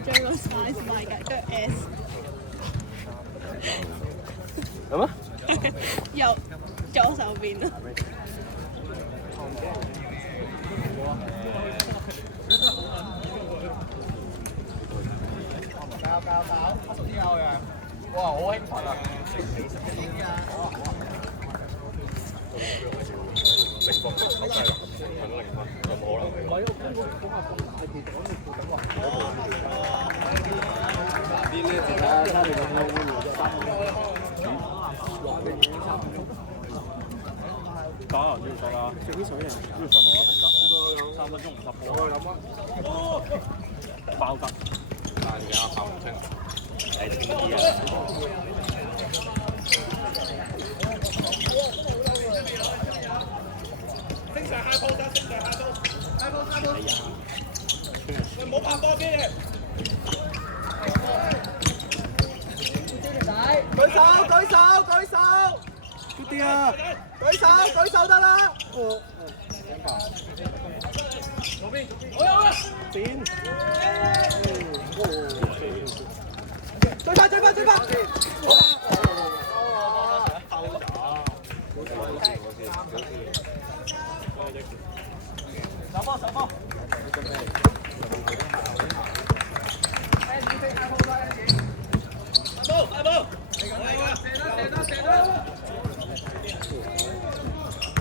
將個 size 買緊個 S。有咩？右左手邊啊！哇！好興奮啊！零分，好低啦，係咯0分，有冇可能？唔係啊，我講下咁大條講你做緊話。啲呢？睇下你有冇打籃要上啦，食啲水嚟，要上我得3分鐘唔得波。爆得，但係而家爆唔清，係點啲啊？升上下鋪得，升上下鋪，下鋪。喂，唔好拍波先。舉手！Good 啲啊！舉手得啦！左邊，好有啊！點？追翻！手波！大步！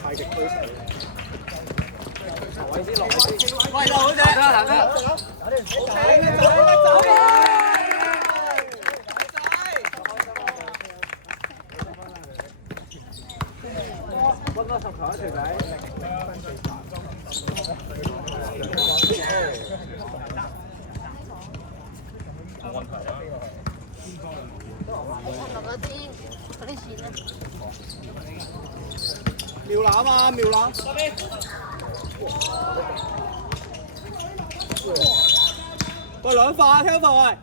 太極推手。位先落位先。喂，好隻。得。走！揾多10球一條仔。冇問題啊！我諗咗嗰啲錢咧。妙攬啊！喂，兩發啊，聽發喂！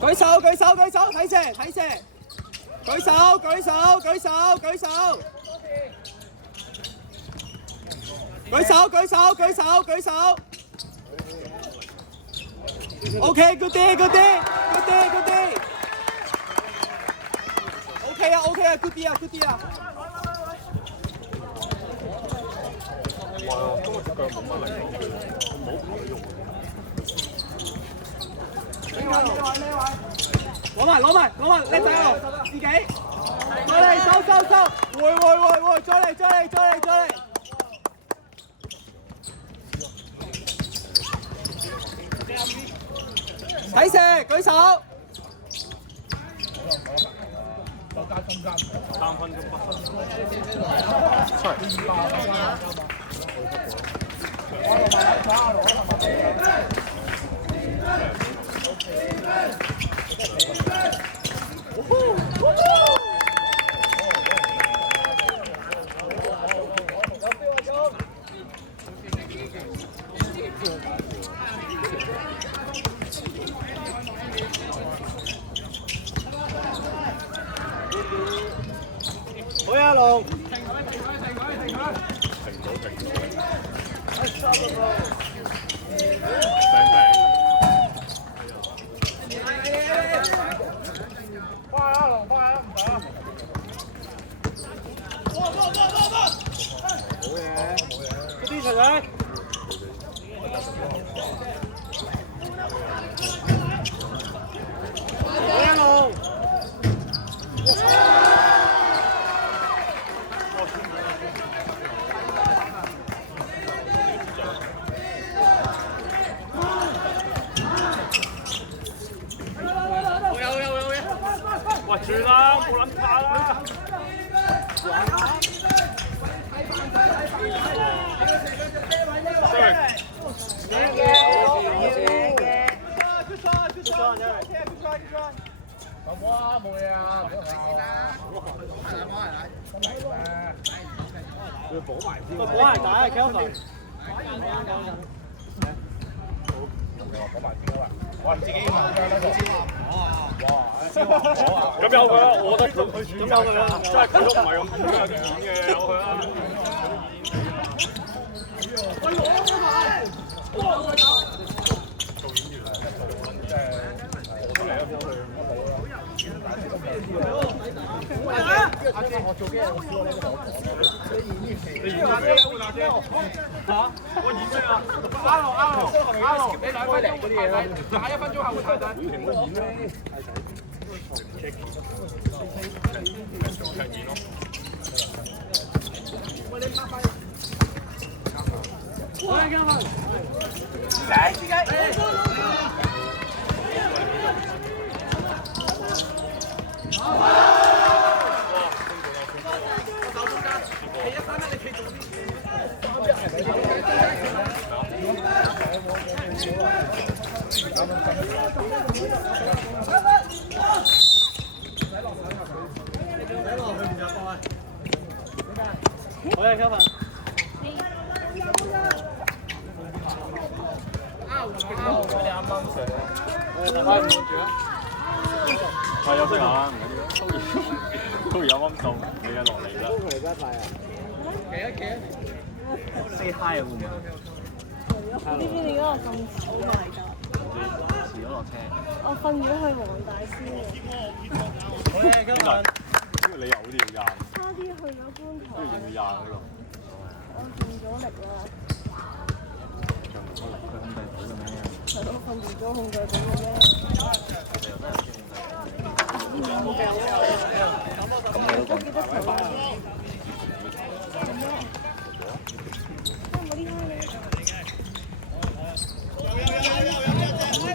舉手，睇射！舉手！OK，good day。OK 啊 ，good 啲啊。哇！今日隻腳冇乜力，唔好用。攞埋，叻仔啊！自己，再嚟收，會，再嚟。睇射，舉手。3分鐘8分。好呀，龍。停快啊，龍，唔打。好嘢，嗰啲齊仔。好呀，龍。喂，住啦，冇撚怕啦。哇，冇嘢啊，要補埋先。補鞋帶啊 ，Kelvin。咁有佢啦，我覺得佢咁有佢啦，真係佢都唔係咁演嘅，有佢啦。你演咩？嚇？我演咩啊？啱，你2分鐘嗰啲嘢啦，21分鐘後會睇睇。唔好演啦。好嘅，嘉文。你啱啱上，係休息下啦，唔緊要。都而啱啱到，你嘅落嚟啦。都嚟得快啊！幾多？Say hi 啊，會唔會？呢邊你嗰個咁早嚟㗎？遲咗落車。我瞓咗去黃大仙嘅。好嘅，嘉文。呢個理由好似要廿。差啲去咗觀塘。呢個要廿呢個。我盡咗力啦。盡咗力，佢控制到嘅咩？係咯，瞓住咗控制到嘅咩？我記得佢。冇啲蝦咧。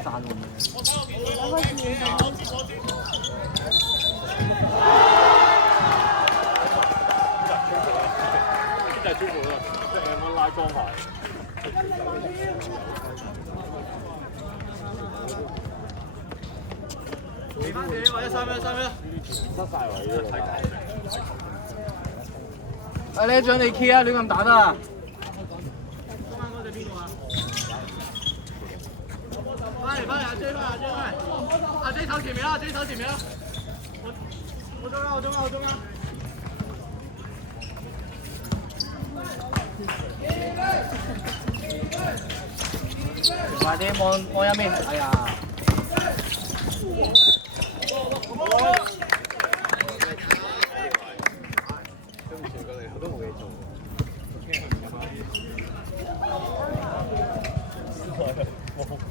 讚喎咩？我開始影相。真係舒服啦，即係咁樣拉裝鞋。離翻地或者3秒，失晒位呢個太大。呢一張你 key 啊，亂咁打得啊！今晚嗰隻邊個啊？翻嚟，阿 J 翻，阿 J 頭前面啦，阿 J 頭前面啦。我中啦。快啲望入面，哎呀！都冇嘢做。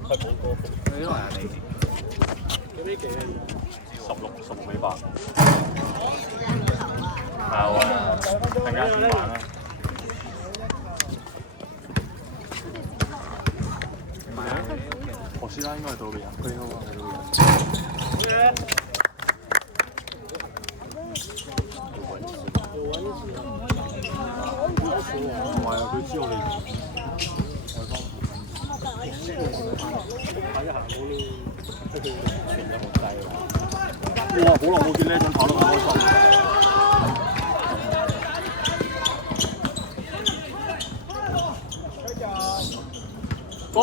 係冇過。你幾耐啊你？嗰啲幾16-8。係啊，陣間先玩啦。唔係啊，何師奶應該係到嘅人區啊嘛，係到嘅人。唔係啊，佢知我哋外方。哇！好耐冇見呢種跑得咁開心。改。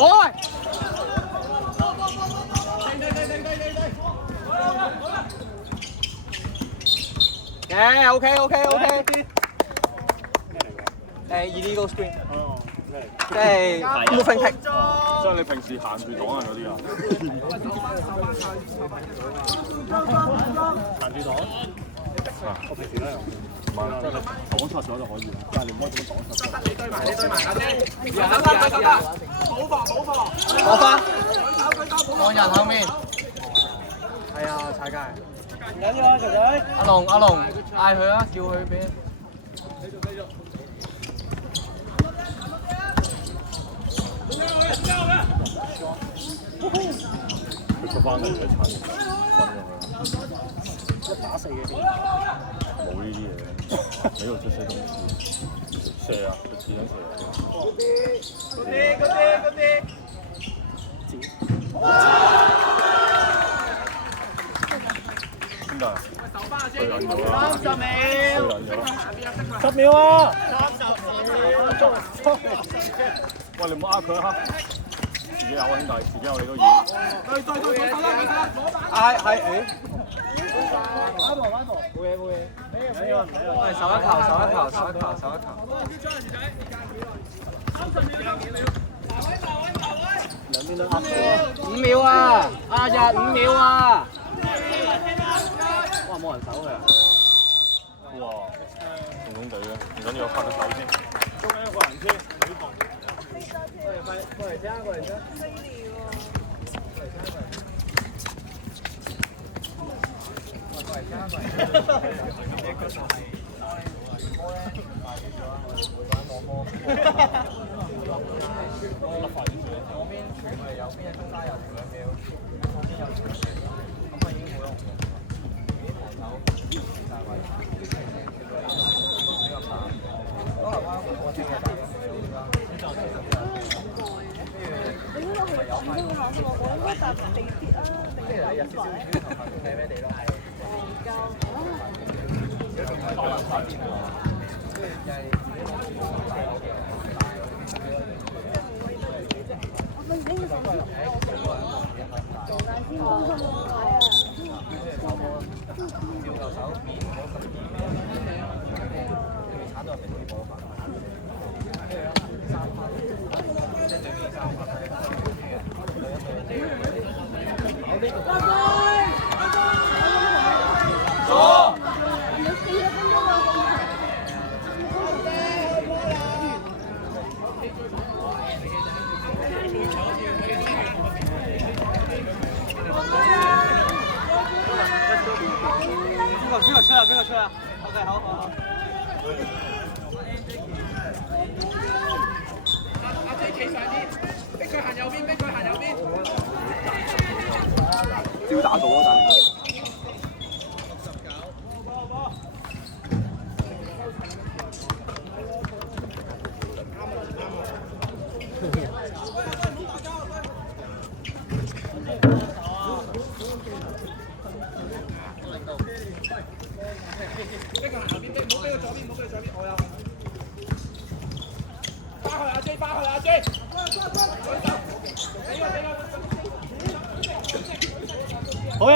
OK。illegal screen。即係 moving pick。即係你平時行住擋人嗰啲啊？行住擋？我平時都有。唔係，即係你擋拆咗就可以啦，但係你唔可以咁擋拆。你對埋阿姐。冇防。攞翻。望人後面。係啊，踩界。唔緊要啊，條仔。阿龍，嗌佢啊，叫佢俾。繼續。佢出翻嚟嘅產品分咗佢。1打4嘅先。冇呢啲嘢嘅，俾佢出些東西。射啊！佢似緊射。嗰啲。邊度？對人咗啦。10秒啊！30秒。喂，你唔好呃佢啊！自己己有啊兄弟，自己有你都要。對，手啦，係誒。冇嘢。係手一球。5秒啊！阿日5秒啊！哇，冇人守嘅。哇，痛痛地嘅，唔緊要，拍個手先。中間一個人先，水防。過嚟先。邊個出啊 ？OK， 好。阿 J 企上啲，逼佢行右邊。照打到啊！但係。好嘢！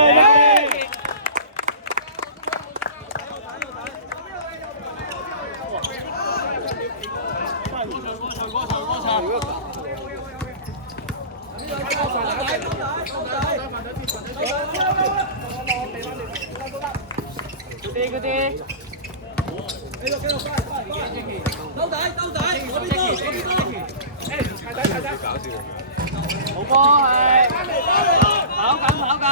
嗰啲。兜底，嗰邊多。好波係，跑緊。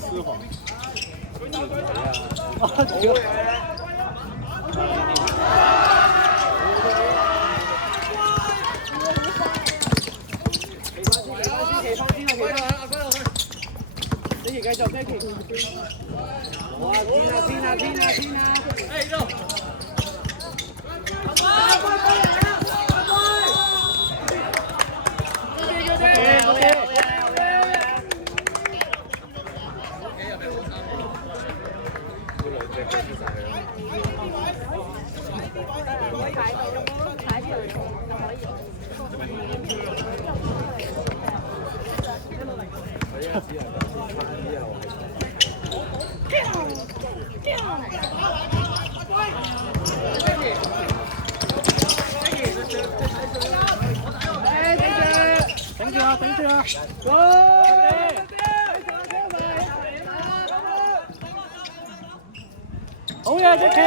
私房。繼續 Jackie， 哇！天啊！哎，走！頂住啊！好嘢 ，Jackie！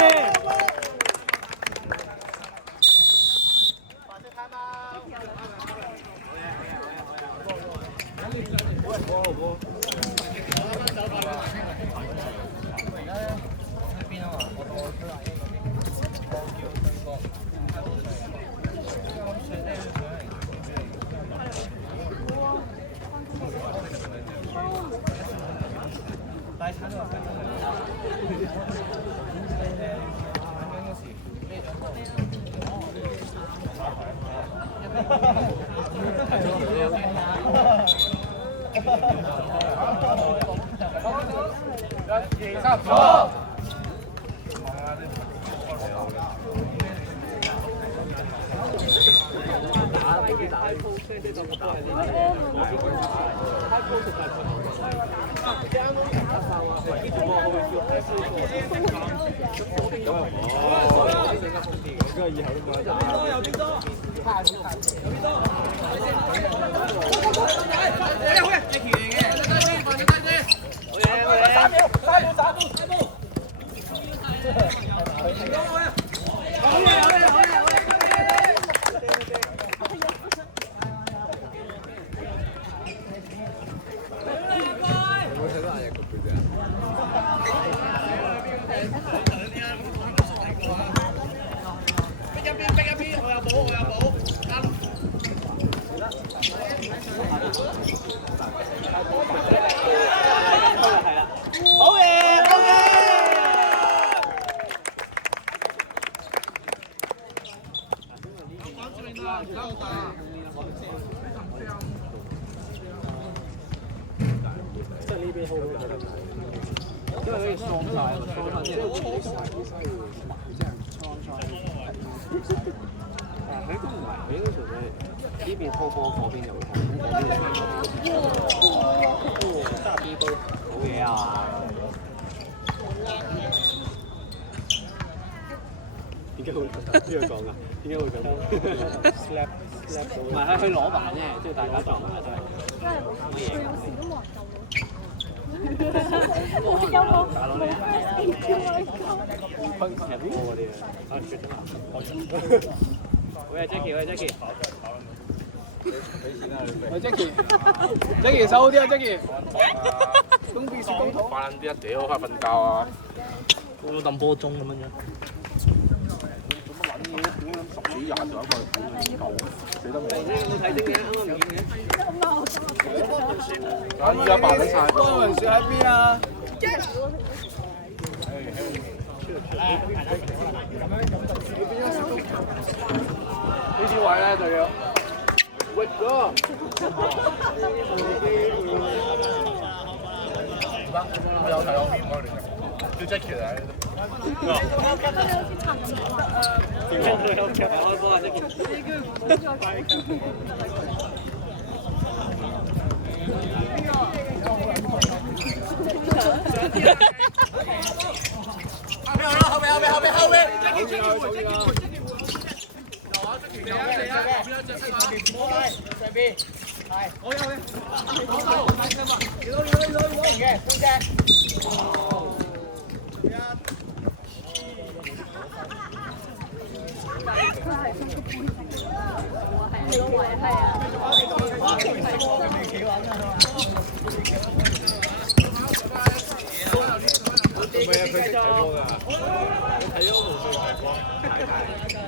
1、2、3，走！呢邊拖波，嗰邊又痛，大 B 杯，好嘢啊！點解會邊個講㗎？點解會咁？slap 唔係係去攞板啫，即係大家撞埋都係。佢有時都冇人救到。有冇？分入波嗰啲啊！喂 Jackie， 喂 Jackie。喂 Jackie， 手好啲啊 Jackie。公邊是公土。快啲啊！屌，快瞓覺啊！好似抌波鐘咁樣樣。做乜撚嘢？點解10幾20就一個夠？死得未？有冇睇精嘅？啱啱唔見嘅。啊！依家爆緊晒。高文樹喺邊啊？呢啲位咧就要屈咗。我有睇我面嗰段，叫 Jackie 嚟。後面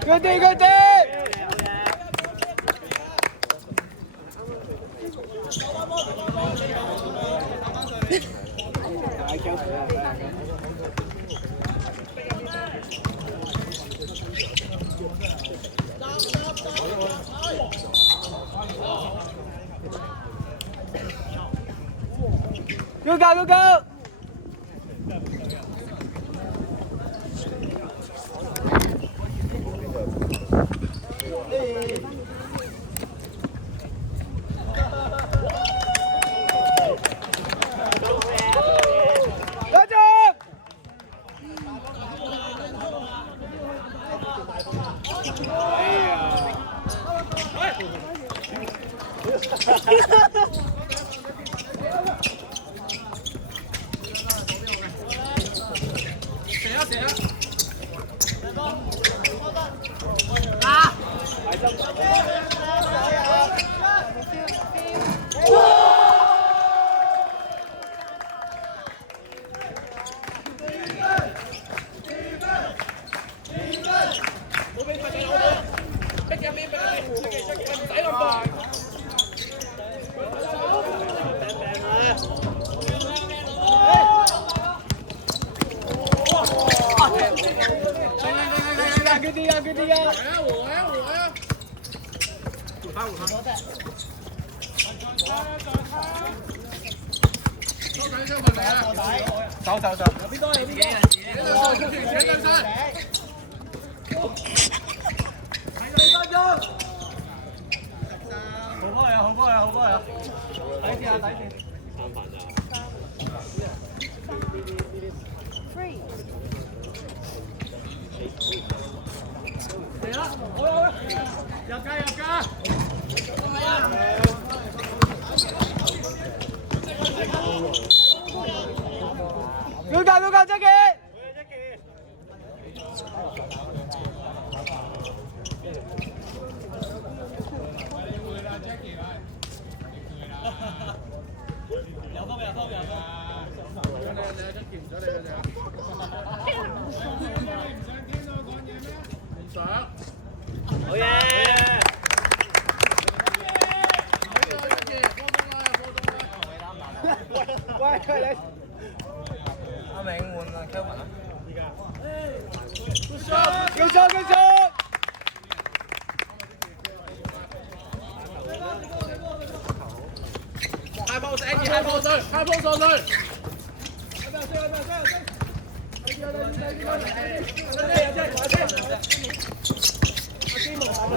Jackie 佢哋。Go！ 走！波呀，好波呀，好波呀！睇住啊，睇住。三飯咋？Free。嚟啦，好啦，入架入架。高價高價，Jackie。有風有風有風。好嘢！喂，你阿明換啊 Kevin 啊！而家叫錯！開波射，開波水，開波上去。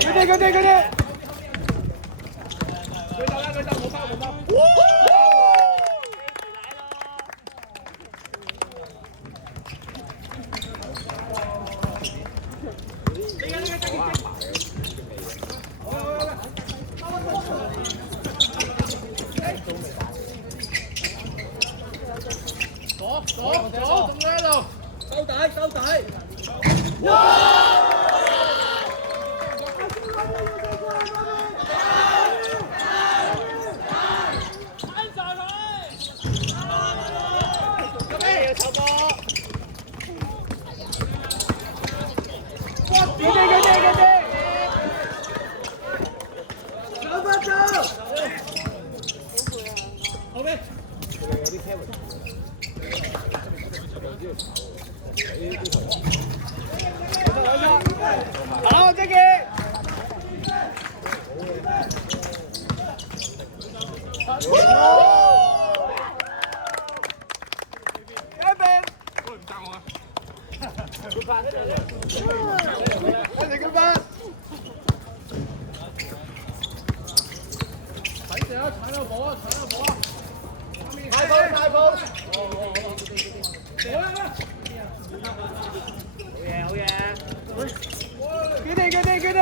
佢哋。佢走，冇包。左，仲喺度。收底。好，Jackie。Kevin。喂，唔答我啊！Good pass。Good pass。睇住啊！踩到波啊！大步。好嘢！佢哋。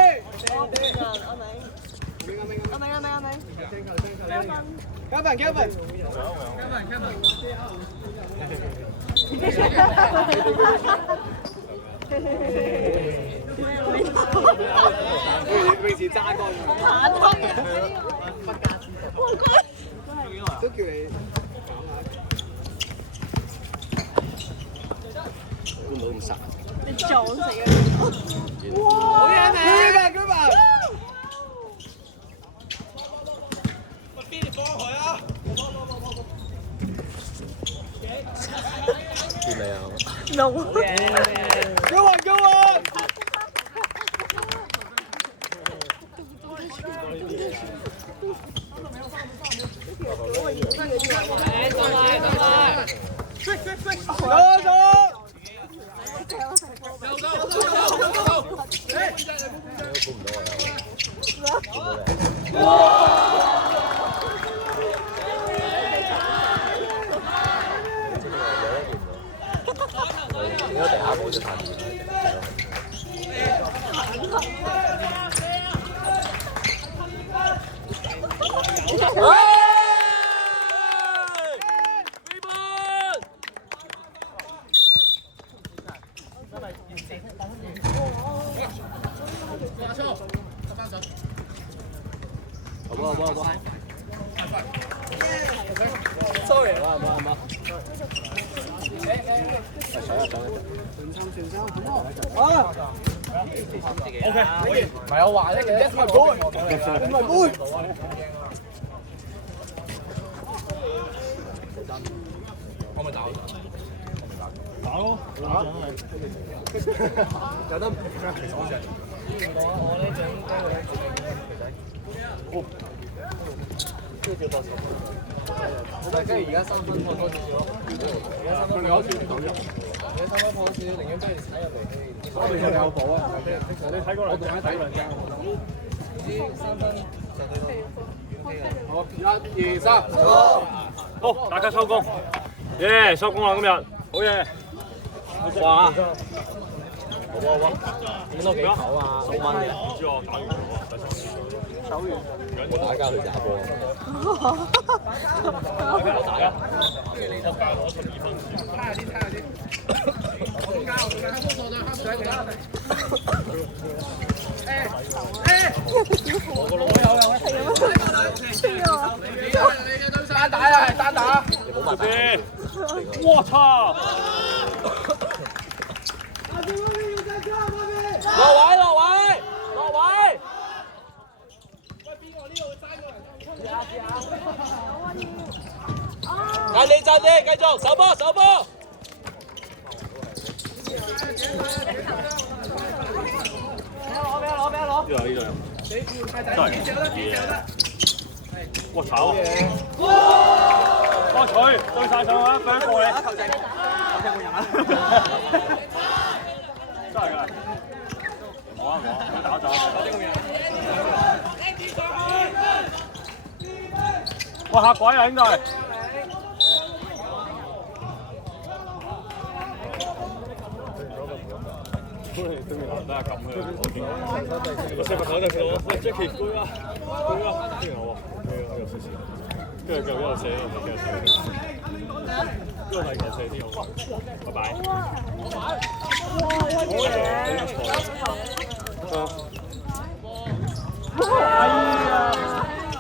Kevin。平時揸過都叫你會唔會咁實？你撞死啊！好嘢你！Good pass。邊你幫佢啊？見未啊？No。Go on！Sorry， 冇。OK， 唔係我話啫嘅。That's my boy。可唔可以打？打咯，有得。我呢種都叫多少？跟住而家3分放多少少咯。而家3分放少少，寧願將你踩入嚟。我哋有補啊！你睇過兩隻，睇兩隻。唔知3分就對到。好，1、2、3，好，大家收工。耶，收工啦今日，好嘢。哇！好，點都幾厚啊，10蚊嘅。唔知我打完手完，我打交去打波。打啊！單打啊，係單打。我操！落位！你站啲，繼續手波。呢度。真係。我炒！我取對晒上啊！俾過你。球證換人啊！真係㗎。我打走。哇嚇鬼啊兄弟！對面男都係咁嘅，我食個口就食咯，喂 Jackie 攰啊，跟住我有少少，跟住又寫，跟住第二個寫啲好，拜拜。哎呀，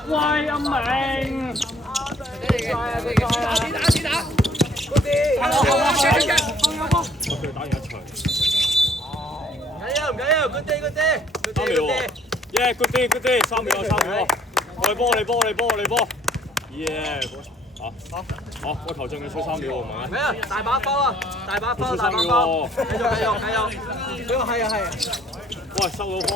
喂阿明，打，我對打完一場。唔緊要 ，good day。耶 ，good day，3秒，我嚟波，耶，好，我球證你出3秒係咪？咩啊？大把分啊！出3秒喎，繼續，係啊。喂，收到風。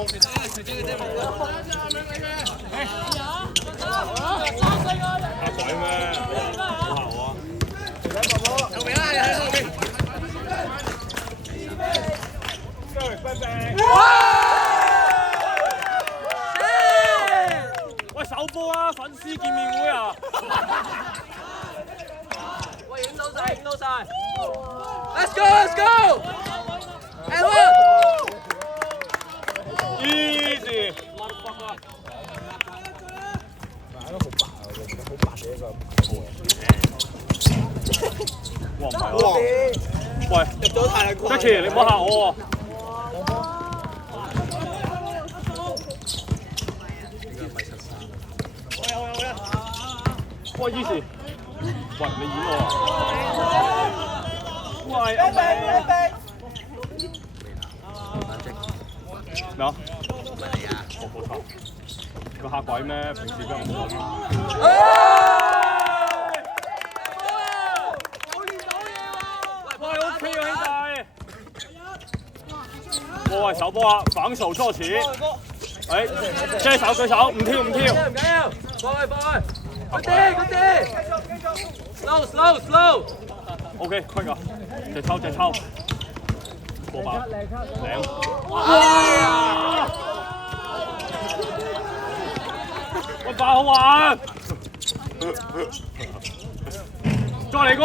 嚇鬼咩？好嚇我啊！後面啦，喺後面。喂，首波啊！粉絲見面會啊！喂，影到晒。Let's go！ And one！ Easy！motherfucker！哇唔係喎！喂，入咗太快。Jackie，你唔好嚇我喎！喂 ，Easy！ 喂，你演我啊！喂，阿明！咩啊？我冇錯，個嚇鬼咩？平時都唔咁。喂 ，OK 啊，兄弟！喂，手波啊，反手初始。誒，遮手舉手，唔跳。唔緊要，放去。Good day！ Slow！ OK， quick 啊！隻抽，過爆，領。喂，爆好玩！再嚟個！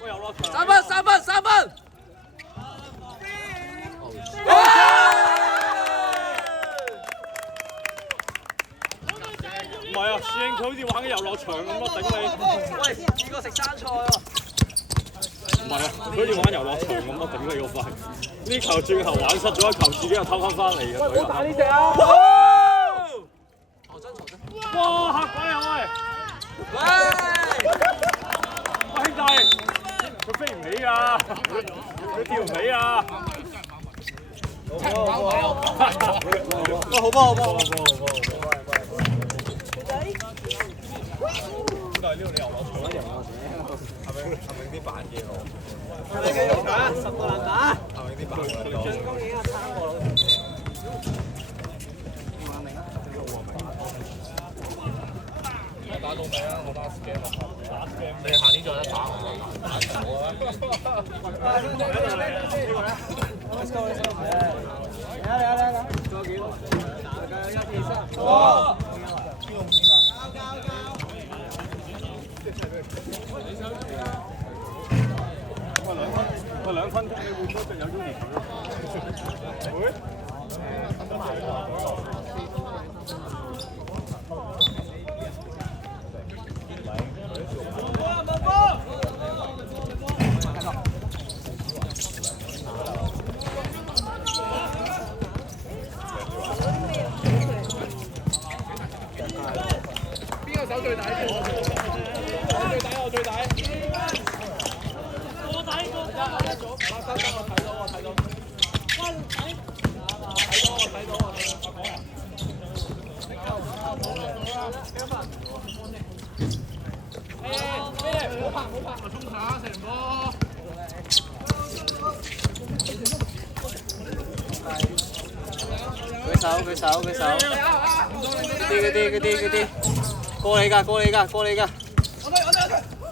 喂，又落場。3分！唔係啊，師兄佢好似玩緊遊樂場咁咯，頂你！喂，試過食生菜喎。唔係啊，佢好似玩遊樂場咁咯，頂你個肺！呢球轉頭玩失咗一球，自己又偷翻嚟嘅。喂，唔好打呢隻啊！哇！嚇鬼啊喂！喂兄弟，佢飛唔起㗎，佢跳唔起啊！好波！應該係呢度你遊樂場一樣啊！係咪啲扮嘢喎？你繼續打，10個人打。係咪啲扮嘢？恭喜啊，3個。我打到尾啊！我打 scam 啊！你下年再得打我啊！仲有幾多？大家1、2、3。哇！喂2分鐘你會唔會仲有中意佢？會？邊個手最大啲？我最大。舉手，嗰啲，過嚟㗎，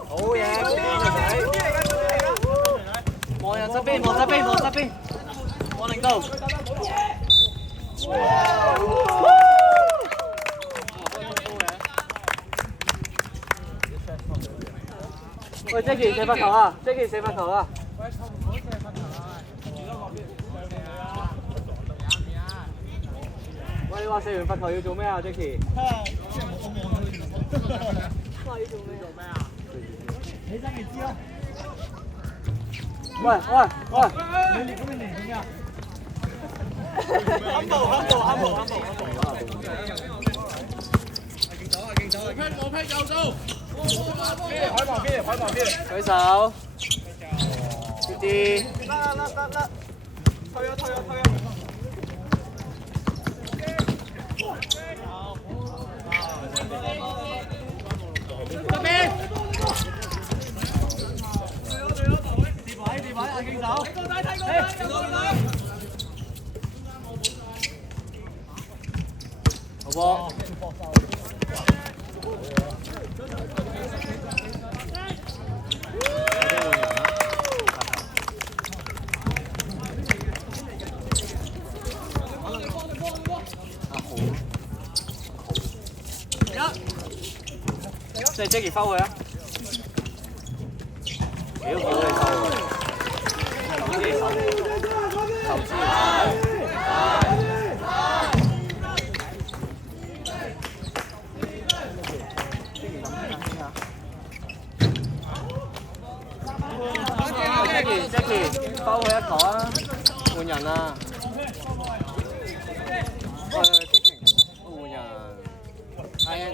好嘢，望人側邊，望零度。喂 ，Jackie 射罰球啊 ！Jackie 射罰球啊！喂，你話射完罰球要做咩啊 ，Jackie？ 話要做咩啊？你真係知啦。喂！你練點㗎？喊步！我批夠數。海旁邊。舉手。啲。得。退啊！側邊。跌位，阿敬手。好波。即係 Jackie 翻去啊！屌，好你收喎！投資Jackie 翻去一球啊！換人啊！Jackie 換人 ，Ian。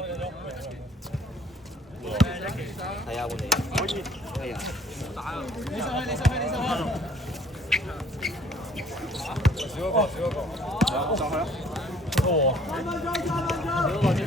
係啊，換你可以。係啊。你上去。少一個。上去啊！哦。少一個先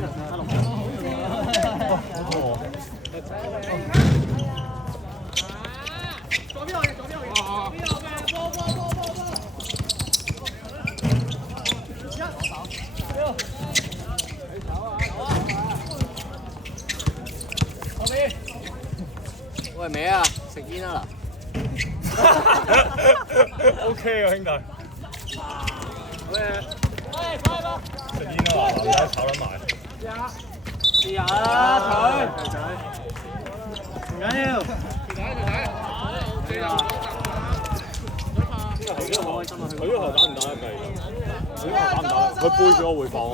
喂，未啊？食煙啊嗱。OK 啊，兄弟。好嘢。食煙啊，而家炒撚埋。試下啦，佢。唔緊要。佢呢個好開心啊！佢呢個球打唔打得計㗎？佢呢個打唔打？佢背住我回防喎。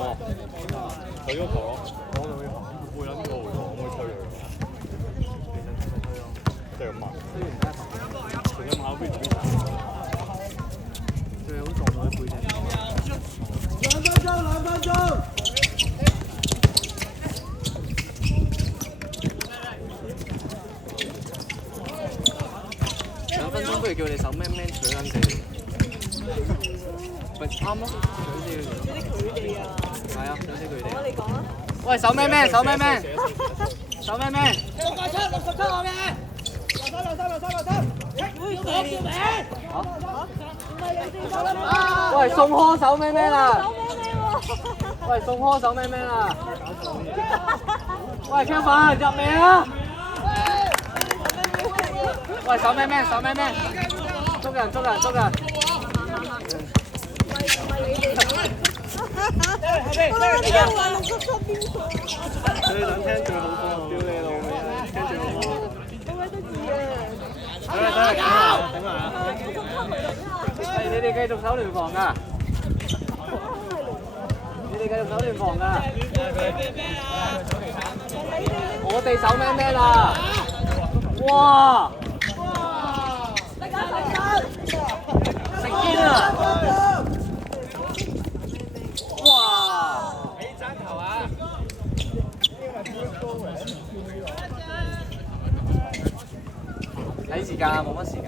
佢呢個球咯，我就會背緊呢個回防，我會推佢。即係咁慢。仲有馬飛主。最好撞到佢背脊。2分鐘。2分鐘不如叫你手 man 取撚地。咪啱咯，取死佢哋。係啊，取死佢哋。你講啊！喂，手 man，手 man。手 man。67後面。喂，送開手 man 啦！喂，送開手 man 啦！喂 ，Kevin 入未啊？喂，手 man，捉人！你又話六十邊個？最想聽最好波，屌你老味啊！聽最好波。好鬼得意啊！等埋你哋繼續守聯防㗎。你哋繼續守聯防㗎。我哋守咩咩啦？哇！食煙啊！哇！你爭球啊！睇時間啊，冇乜時間。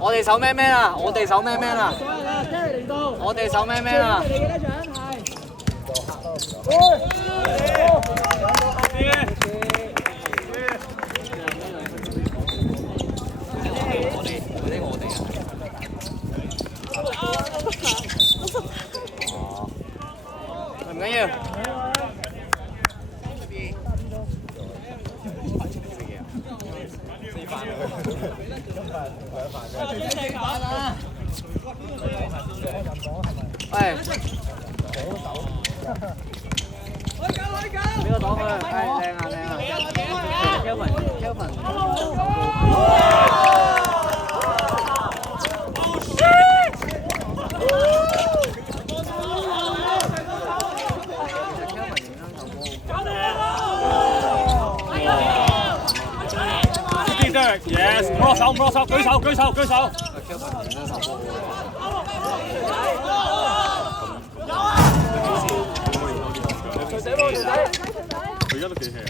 我哋守咩咩啦？我哋守咩咩啦？我哋守咩咩啦？唔緊要。喂，俾個擋佢，靚啊靚啊 Kelvin。Yes， 唔落手，舉手。佢而家都幾 hea 啊！